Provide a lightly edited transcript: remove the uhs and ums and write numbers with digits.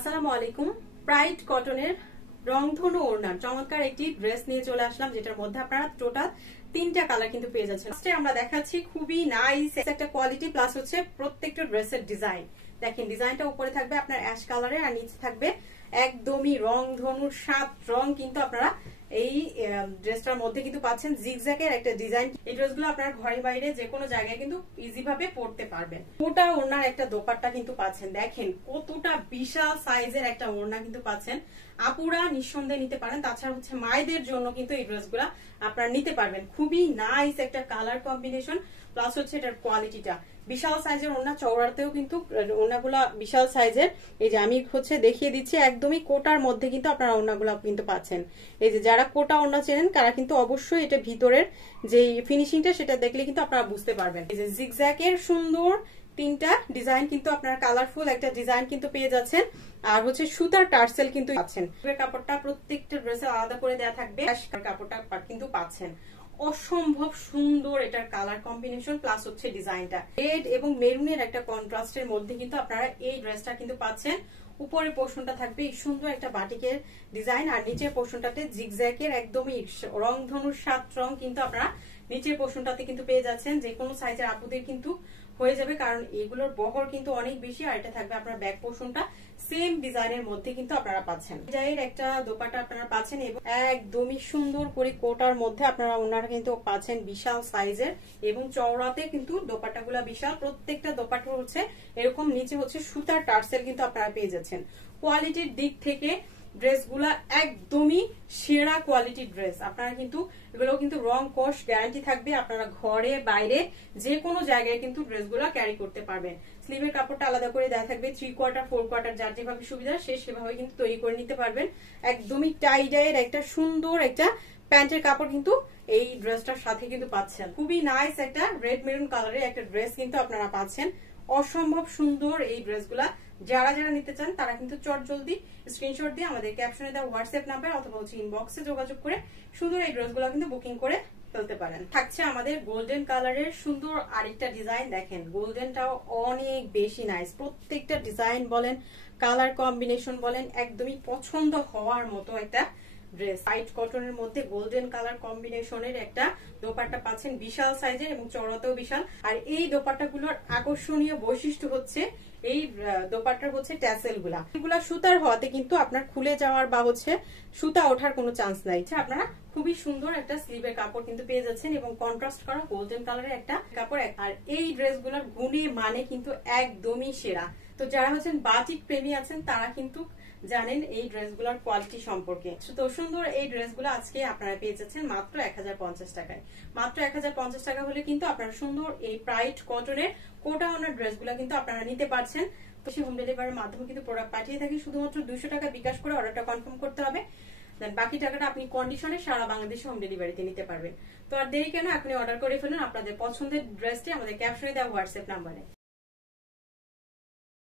আসসালামু আলাইকুম। প্রাইড কটনের রংধনু ওড়নার চমৎকার একটি ড্রেস নিয়ে চলে আসলাম, যেটার মধ্যে আপনারা টোটাল 3টা কালার কিন্তু পেয়ে যাচ্ছেন। ফার্স্টে আমরা দেখাচ্ছি খুবই নাইস একটা কোয়ালিটি, প্লাস হচ্ছে প্রত্যেকটা ড্রেসের ডিজাইন। দেখেন ডিজাইনটা উপরে থাকবে আপনার অ্যাশ কালারের, আর নিচে থাকবে একদমই রংধনুর 7 রং কিন্তু আপনারা এই ড্রেসটার মধ্যে কিন্তু পাচ্ছেন। জিগজ্যাগের একটা ডিজাইন। এই ড্রেসগুলো আপনার ঘরে বাইরে যে কোনো জায়গায় কিন্তু ইজি ভাবে পরতে পারবেন। ওটা ওড়নার একটা দোপাট্টা কিন্তু পাচ্ছেন। দেখেন কতটা বিশাল সাইজের একটা ওড়না কিন্তু পাচ্ছেন। আপুরা নিঃসন্দেহে নিতে পারেন। তাছাড়া হচ্ছে মায়েদের জন্য কিন্তু এই ড্রেসগুলো আপনারা নিতে পারবেন। খুবই নাইস একটা কালার কম্বিনেশন, প্লাস হচ্ছে এটার কোয়ালিটিটা। বিশাল সাইজের ওড়না, চওড়াতেও কিন্তু ওড়নাগুলা বিশাল সাইজের। এই যে আমি হচ্ছে দেখিয়ে দিচ্ছি, একদমই কোটার মধ্যে কিন্তু আপনারা ওড়নাগুলা কিন্তু পাচ্ছেন। এই যে যারা কোটা ওড়না চেনেন তারা কিন্তু অবশ্যই এটা ভিতরের যে ফিনিশিংটা সেটা দেখলে কিন্তু আপনারা বুঝতে পারবেন। এই যে জিগজ্যাগের সুন্দর 3টা ডিজাইন কিন্তু আপনারা কালারফুল একটা ডিজাইন কিন্তু পেয়ে যাচ্ছেন। আর হচ্ছে সুতার টার্সেল কিন্তু পাচ্ছেন। কাপড়টা প্রত্যেকটা ড্রেসে আলাদা করে দেওয়া থাকবে। কাপড়টা কিন্তু পাচ্ছেন। অসম্ভব সুন্দর এটার কালার কম্বিনেশন, প্লাস হচ্ছে ডিজাইনটা রেড এবং মেরুনের একটা কন্ট্রাস্টের মধ্যে কিন্তু আপনারা এই ড্রেসটা কিন্তু পাচ্ছেন। উপরের পোর্শনটা থাকবে এই সুন্দর একটা বাটিকের ডিজাইন, আর নিচের পোর্শনটাতে জিগজ্যাগের একদমই রংধনুর 7 রং কিন্তু আপনারা নিচের পোর্শনটাতে কিন্তু পেয়ে যাচ্ছেন। যে কোনো সাইজের আপুদের কিন্তু হয়ে যাবে, কারণ এগুলোর বহর কিন্তু অনেক বেশি। আর এটা থাকবে আপনার ব্যাক পোর্শনটা সেম ডিজাইনের মধ্যে কিন্তু আপনারা পাচ্ছেন। ডিজাইনের একটা দোপাট্টা আপনারা পাচ্ছেন এবং একদমই সুন্দর করে কোটার মধ্যে আপনারা ওনারা কিন্তু পাচ্ছেন বিশাল সাইজের, এবং চওড়াতে কিন্তু দোপাট্টাগুলা বিশাল। প্রত্যেকটা দোপাট্টা হচ্ছে এরকম, নিচে হচ্ছে সুতার টার্সেল কিন্তু আপনারা পেয়ে যাচ্ছেন। কোয়ালিটির দিক থেকে ড্রেসগুলা একদমই সেরা কোয়ালিটির ড্রেস। আপনারা কিন্তু এগুলো কিন্তু রং কস গ্যারান্টি থাকবে। আপনারা ঘরে বাইরে যে কোনো জায়গায় কিন্তু ড্রেসগুলো ক্যারি করতে পারবেন। স্লিভের কাপড়টা আলাদা করে দেওয়া থাকবে, 3/4 4/4 যার যেভাবে সুবিধা সে সেভাবে কিন্তু তৈরি করে নিতে পারবেন। একদমই টাই ডাইয়ের একটা সুন্দর একটা প্যান্টের কাপড় কিন্তু এই ড্রেসটার সাথে কিন্তু পাচ্ছেন। খুবই নাইস একটা রেড মেরুন কালারের একটা ড্রেস কিন্তু আপনারা পাচ্ছেন। অসম্ভব সুন্দর এই ড্রেসগুলা। যারা যারা নিতে চান তারা কিন্তু চট জলদি স্ক্রিনশট দিয়ে আমাদের ক্যাপশনে দেওয়া হোয়াটসঅ্যাপ নাম্বার অথবা হচ্ছে ইনবক্সে যোগাযোগ করে সুন্দর এই ড্রেসগুলো কিন্তু বুকিং করে ফেলতে পারেন। থাকছে আমাদের গোল্ডেন কালারের সুন্দর আরেকটা ডিজাইন। দেখেন গোল্ডেনটাও অনেক বেশি নাইস। প্রত্যেকটা ডিজাইন বলেন, কালার কম্বিনেশন বলেন, একদমই পছন্দ হওয়ার মতো একটা ড্রেস। হোয়াইট কটনের মধ্যে গোল্ডেন কালার কম্বিনেশনের একটা দোপাট্টা পাচ্ছেন, বিশাল সাইজের এবং চওড়াতেও বিশাল। আর এই দোপাট্টাগুলোর আকর্ষণীয় বৈশিষ্ট্য হচ্ছে এই দোপাট্টার হচ্ছে ট্যাসেল গুলা। এগুলা সুতার হওয়াতে কিন্তু আপনার খুলে যাওয়ার বা হচ্ছে সুতা ওঠার কোনো চান্স নাই। আপনারা খুবই সুন্দর একটা স্লিভের কাপড় কিন্তু পেয়ে যাচ্ছেন এবং কন্ট্রাস্ট করা গোল্ডেন কালারের একটা কাপড়। আর এই ড্রেসগুলোর গুণে মানে কিন্তু একদমই সেরা। তো যারা হচ্ছেন বাটিক প্রেমী আছেন তারা কিন্তু জানেন এই ড্রেসগুলোর কোয়ালিটি সম্পর্কে। তো সুন্দর এই ড্রেসগুলো আজকে আপনারা পেয়ে যাচ্ছেন মাত্র 1050 টাকায়। মাত্র 1050 টাকা হলে কিন্তু আপনারা সুন্দর এই প্রাইড কটনের কোটা ওনার ড্রেসগুলো কিন্তু আপনারা নিতে পারছেন। তো সেই হোম ডেলিভারির মাধ্যমে কিন্তু প্রোডাক্ট পাঠিয়ে থাকি। শুধুমাত্র 200 টাকা বিকাশ করে অর্ডারটা কনফার্ম করতে হবে। দেন বাকি টাকাটা আপনি কন্ডিশনে সারা বাংলাদেশে হোম ডেলিভারিতে নিতে পারবেন। তো আর দেরি কেন, আপনি অর্ডার করে ফেলুন আপনাদের পছন্দের ড্রেসটি আমাদের ক্যাপশনে দেওয়া হোয়াটসঅ্যাপ নাম্বারে।